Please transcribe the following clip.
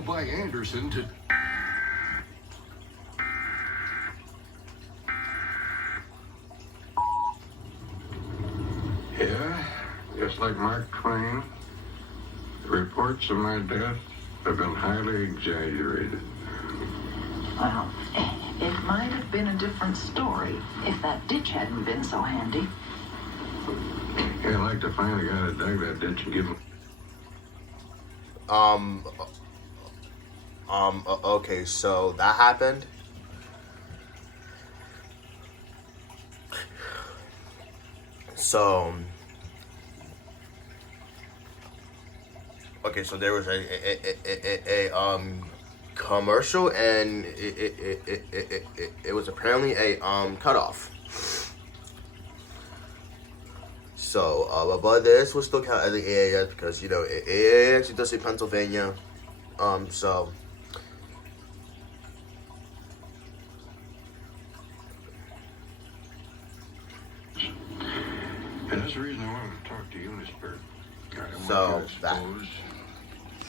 drove by Anderson to... Yeah, just like Mark Twain, the reports of my death have been highly exaggerated. Well, it might have been a different story if that ditch hadn't been so handy. Yeah, I'd like to find the guy that dug that ditch and give him... Okay, so that happened. So, okay, so there was a commercial, and it was apparently a cutoff. So, but this was still counted as the EAS because, you know, it does say Pennsylvania. So. And that's the reason I wanted to talk to you, Miss Bird. I don't So, want you that. exposed.